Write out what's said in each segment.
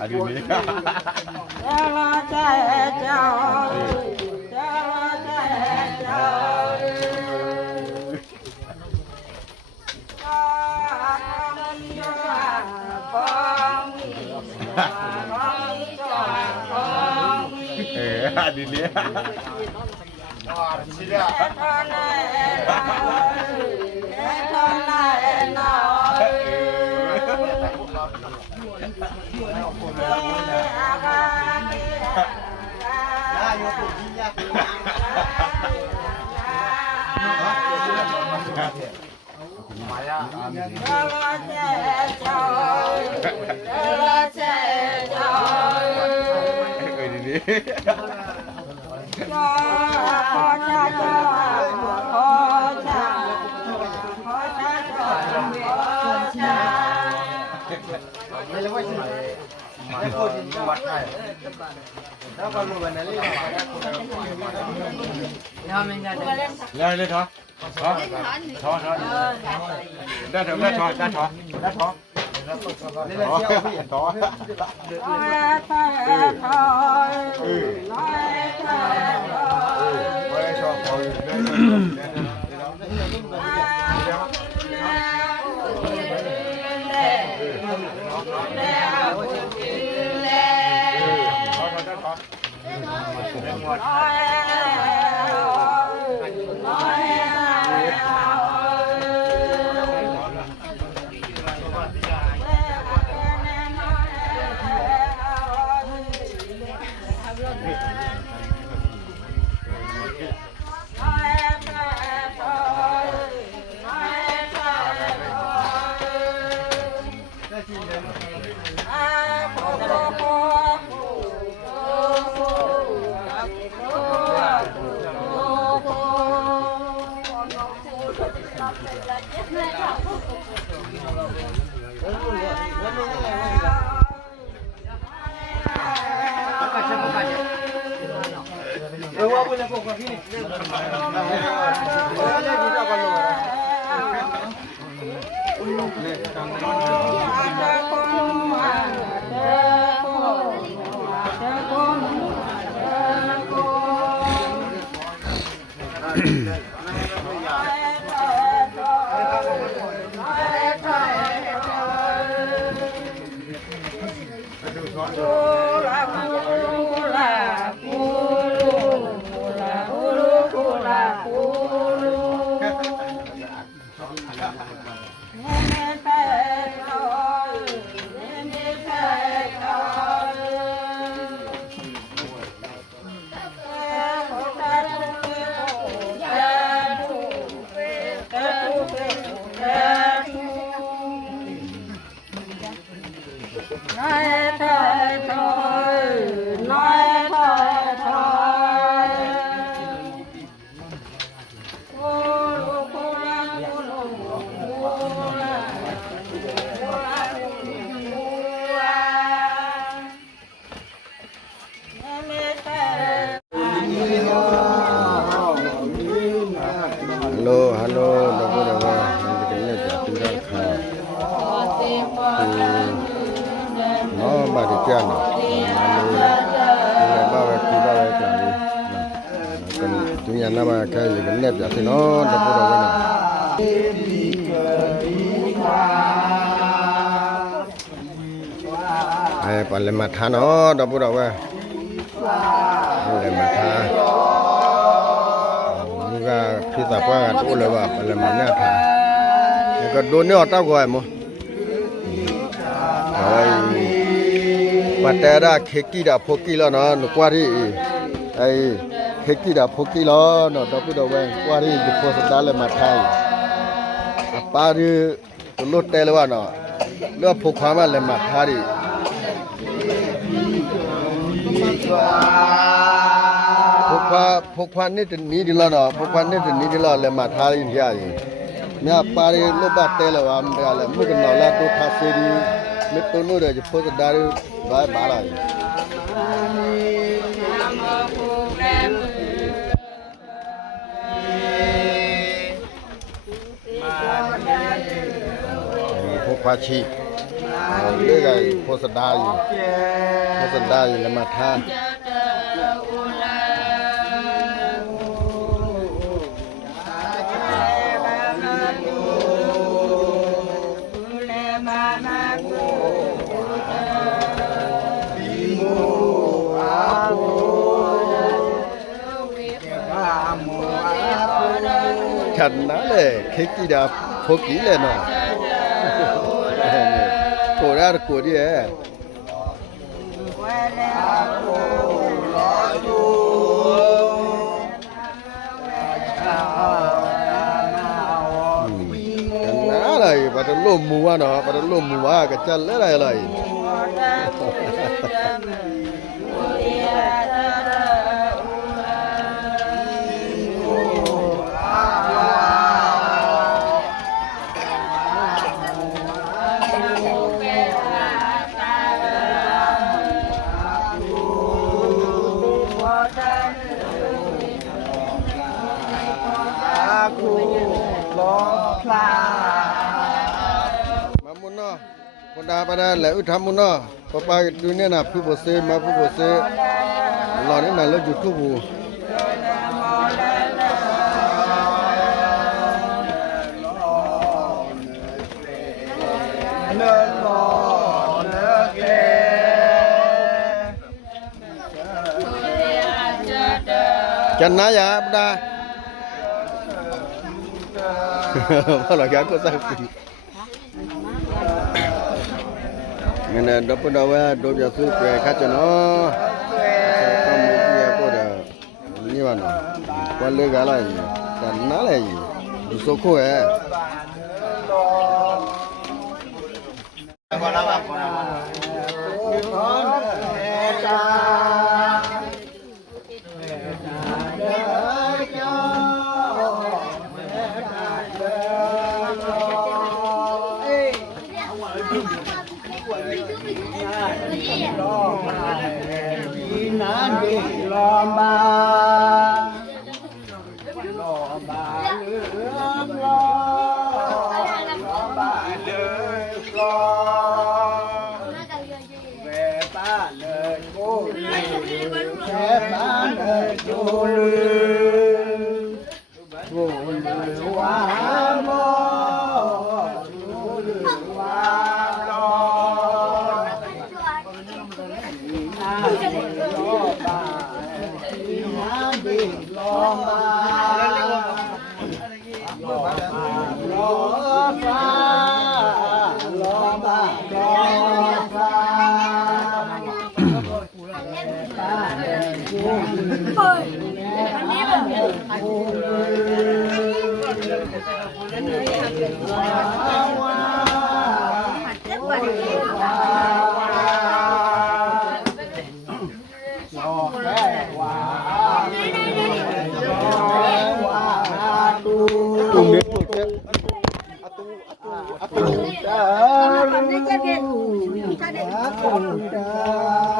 อันนี้นี่อันนี้เนี่ยเลยท้อท้อท้อท้อได้เถอะได้ท้อได้ท้อได้ท้อท้อว่าบุญละพวกพี่ฮัลโหลดอกบัวดอกว่ามันจะเนี่ยจะเป็นราคาเนาะบาดเจ็บเนาะบ้าไว้ที่บ้าไว้กันนี่กันตุยานามาแค่ยังเนี่ยจะที่เนาะดอกบัวดอกว่าไอ้ปันเลยมาทานเนาะดอกบัวดอกว่าเลยมาทานก็พิจารณาตัวเลยว่าอะไรมันเนี่ยท่าก็โดนเนี่ยตั้งไว้มั้งไอ้ปัตตาดาเขกิดาพกิแล้วเนาะนุกว่าที่ไอ้เขกิดาพกิแล้วเนาะดอกพุดอกแวงกว่าที่จะพอสดาเลยมาไทยปารีตัวรถเตลว่าเนาะเลือกพกความอะไรมาไทยพกพันนี่จะหนีดีแล้วเนาะพกพันนี่จะหนีดีแล้วเลยมาทารินที่อะไรเนี่ยปารีโลบัตเตลว่ามันอะไรมึงกันนอละตัวคาเซรีมิตัวนู้นเลยจะพูดดาริบายบาร์พกพาชี เรื่อยโพสดาอยู่โพสดาอยู่แล้วมาท่าฉันนะเลยเค้กกีดาพกกี้เลยเนาะโกรธกูดิอะไรปัตตลมมัวเนาะปัตตลมมัวก็จันอะไรมามุนเนาะคนดาปะนะแหละอุทามุนเนาะปะปาดูเนี่ยนะผู้บ่เซมาผู้บ่เซหล่อนี่น่ะแล้วอยู่ทุบูจันนะยาปะดาMalah aku sakit. Mana dapat dawa dua biasa kacau no. Kamu dia aku dah ni mana. Kau lega lagi, dan nalai. Dusoko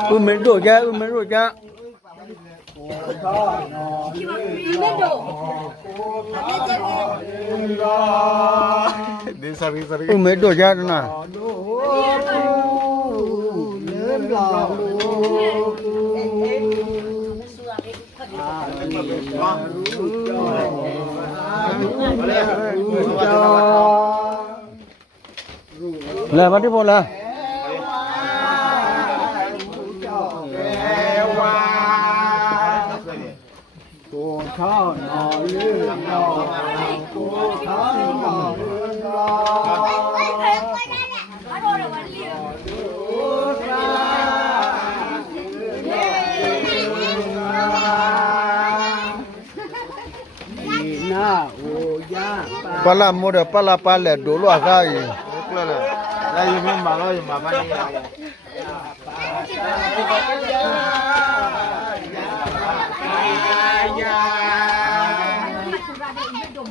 Umendo ya. Umendo ya na. Lah mati bola. Pala muda pala pala dulu agai. Lagi memang lo yang bapak ni.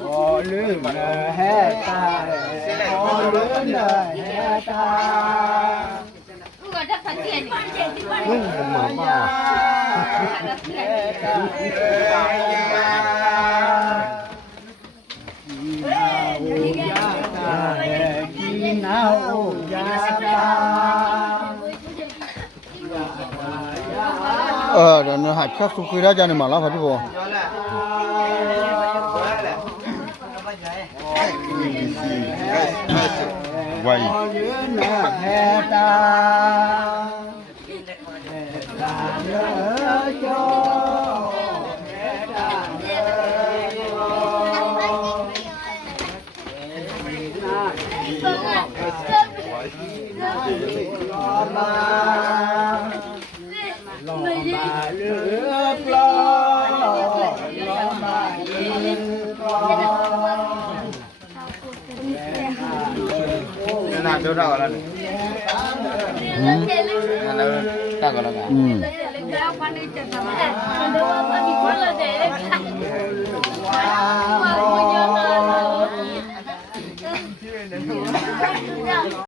Oleh heta, ada pasien. Mama. Now, เดี๋ยวหายแค่สุกี้ได้จานหนึ่งมาแล้วครับพี่โบไวน่าดูเราแล้วนี่น่าดูตาก็แล้วกัน